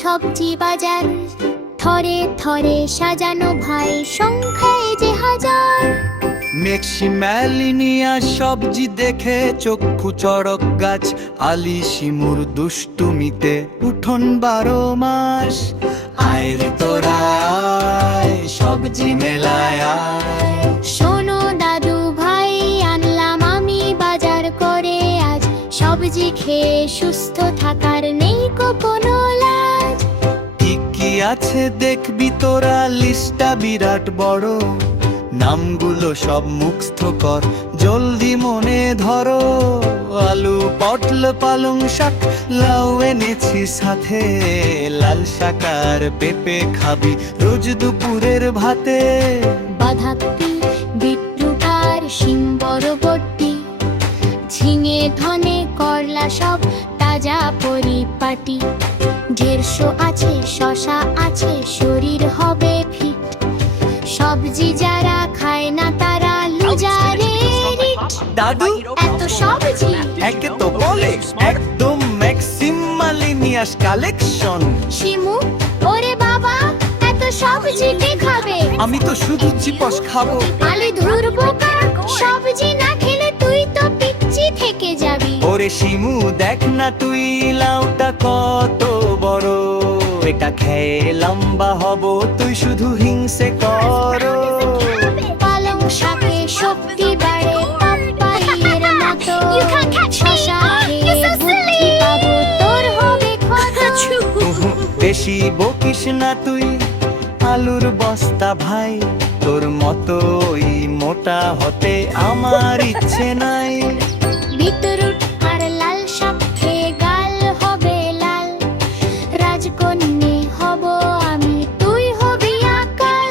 সবজি বাজার, থরে থরে সাজানো ভাই, সংখ্যায় যে হাজার। মেক্সিম্যালিনিয়া সবজি দেখে চক্ষু চড়ক গাছ, আলি শিমুর দুষ্টুমিতে উঠোন 12 মাস। আয় রে তোরা আয়, সবজি মেলায় আয়। শোনো দাদু ভাই, আনলাম আমি বাজার করে আজ, সবজি খেয়ে সুস্থ থাকার নেই কোনো লাজ। কি কি আছে দেখবি তোরা, লিস্টটা বিরাট বড়, নামগুলো সব মুখস্থ কর, জলদি মনে ধরো। আলু, পটল, পালং শাক, লাউ এনেছি সাথে, লাল শাক আর পেঁপে খাবি রোজ দুপুরের ভাতে। বাঁধাকপি, বিটরুট আর শিম বরবটি, ঝিঙে ধনে করলা সব তাজা পরিপাটি। 150 আছে, শশা আছে, শরীর হবে ফিট, সবজি যারা খায় না তারা লুজারের। দাদু এত সবজি একে তো বলে একদম ম্যাক্সিমালিনিয়াস কালেকশন। শিমু, ওরে বাবা, এত সবজি কে খাবে? আমি তো শুধু চিপস খাবো। আলি ধুর বোকা, সবজি না খেলে তুই তো পিচ্চি থেকে যাবি। ওরে শিমু দেখ না তুই, লাউটা কত বড়, এটা খেয়ে লম্বা হব, তুই শুধু হিংসে কর। পালং শাকে শক্তি বাড়ে পাপ্পাইয়ের মতো, শশা খেয়ে বুদ্ধি পাবো, তোর হবে ক্ষত। বেশি বকিস না তুই, আলুর বস্তা ভাই, তোর মতোই মোটা হতে আমার ইচ্ছে নাই। বিটরুট আর লাল শাক খেয়ে গাল হবে লাল, রাজকন্যে হব আমি, তুই হবি আকাল।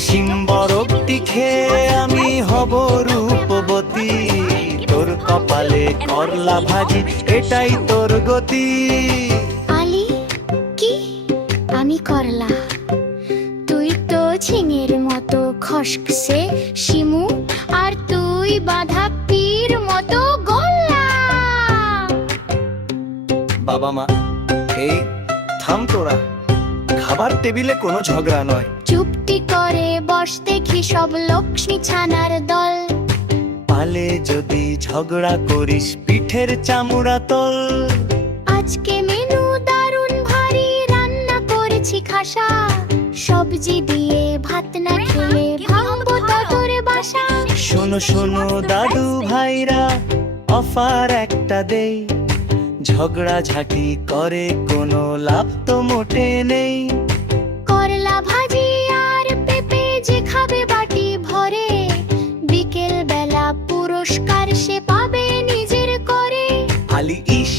শিম বরবটি খেয়ে আমি হব রূপবতী, তোর কপালে করলা ভাজি, এটাই তোর গতি। আলি, কি আমি করলা, তুই তো ঝিঙের মতো খসখসে শিমু, আর তুই বাঁধাকপির মতো গোল্লা। বাবা মা, এই থাম তোরা, খাবার টেবিলে কোনো ঝগড়া নয়। চুপটি করে বস দেখি সব লক্ষ্মী ছানার দল, পালে যদি ঝগড়া করিস পিঠের চামড়া তোল। আজকে মেনু দারুণ ভারী, রান্না করেছি খাসা, সবজি দিয়ে ভাত না খেলে ভাঙবো তোর বাসা। শোনো শোনো দাদু ভাইরা, অফার একটা দেই, ঝগড়া ঝাঁটি করে কোনো লাভ তো মোটে নেই। করলা ভাজি আর পেঁপে যে খাবে বাটি ভরে, বিকেল বেলা পুরস্কার সে পাবে নিজের করে। আলি ইস,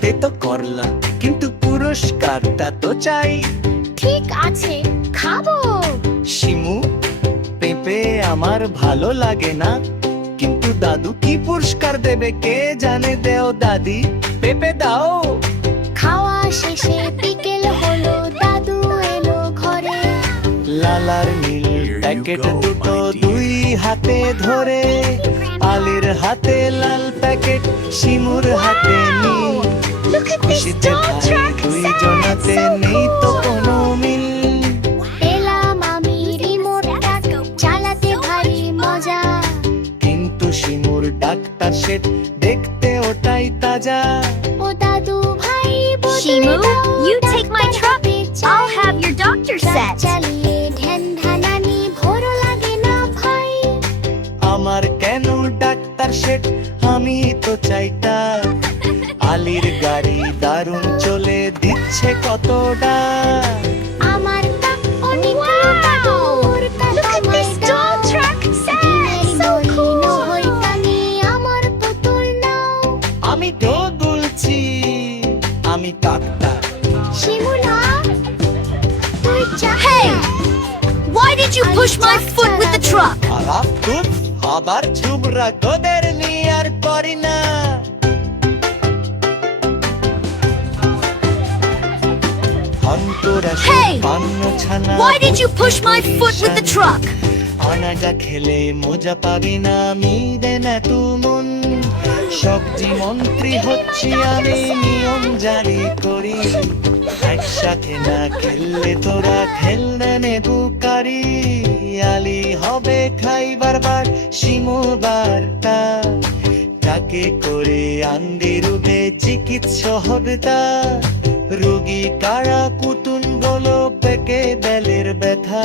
তে তো করলা, কিন্তু পুরস্কারটা তো চাই। ঠিক আছে, খাবো। শিমু, পেঁপে আমার ভালো লাগে না, কিন্তু দাদু কি পুরস্কার দেবে কে জানে। দেও দাদি, পেঁপে দাও। খাওয়া শেষে বিকেল হলো, দাদু এলো ঘরে, লালার নীল প্যাকেট দুটো দুই হাতে ধরে, আলির হাতে লাল প্যাকেট, শিমুর হাতে নীল। Look at this খুশিতে dog ভাই track, দুই sad, জনাতে so নেই তো cool. কোনো মিল। পেলাম আমি রিমোটটা, চালাতে ভারী মজা, কিন্তু শিমুর ডাক্তার সেট দেখতে ওটাই তাজা। ও দাদু ভাই বদলে Shimu, দাও, you take my doctor truck. হতে চাই। I'll have your doctor truck set. চালিয়ে ধ্যান ধানানি ভোর লাগে না ভাই। আমার কেন ডাক্তার সেট, আমি তো চাইটা। আলির গাড়ি দারুণ চলে দিচ্ছে কতটা। আমার তা অনেক দাদু, ওর তা Look at this আমায় dog দাও। track, দিনের sad, so মলিন cool. হইতানি, আমার পুতুল নাও। আমি তো বলছি আমি ডাক্তার। শিমুলা, তুই চাকর। Hey! Why did you push my foot with the truck? খারাপ খুব, আবার ঝুবরা তোদের নিয়ে আর করি না। অন্তরা Hey! পান্ন ছানা, Why did you push my foot with the truck? অনাজা খেলে মজা পাবি না, আমি দে না তু মন। সবজি মন্ত্রী হচ্ছি আমি, নিয়ম জারি করি। একসাথে না খেললে তোরা খেললে নেবুকারি। আলি হবে খাইবার বার, শিমু বার্তা তাকে করে আন্দির উঠে চিকিৎসা হবে তা। রোগী কারা কুতুন বলো পেকে বেলের ব্যথা,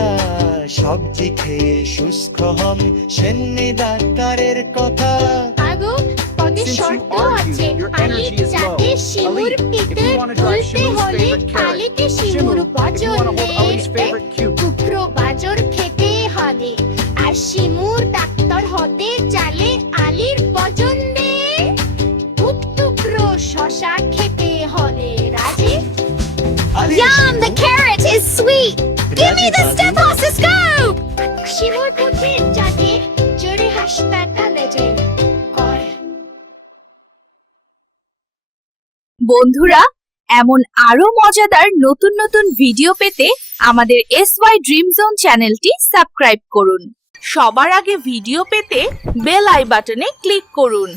সবজি খেয়ে সুস্থ হন সেমনি ডাক্তারের কথা। আগো পদে শর্ত আছে, আলি যাতে শিমুর পিতে তুলতে হলে আলিতে শিমুর বজন টুকরো গাজর খেতে হবে। আর শিমুর ডাক্তার হতে চালে আলির বজন দে। টুকরো শশা খেতে হলে রাজি। Yum, the carrot is sweet. Give me the stethoscope. শিমুর মুখে যাতে জোরে হাসপাতালে যাই কর। বন্ধুরা, এমন আরো মজাদার নতুন নতুন ভিডিও পেতে আমাদের SY ড্রিম জোন চ্যানেলটি সাবস্ক্রাইব করুন। সবার আগে ভিডিও পেতে বেল আই বাটনে ক্লিক করুন।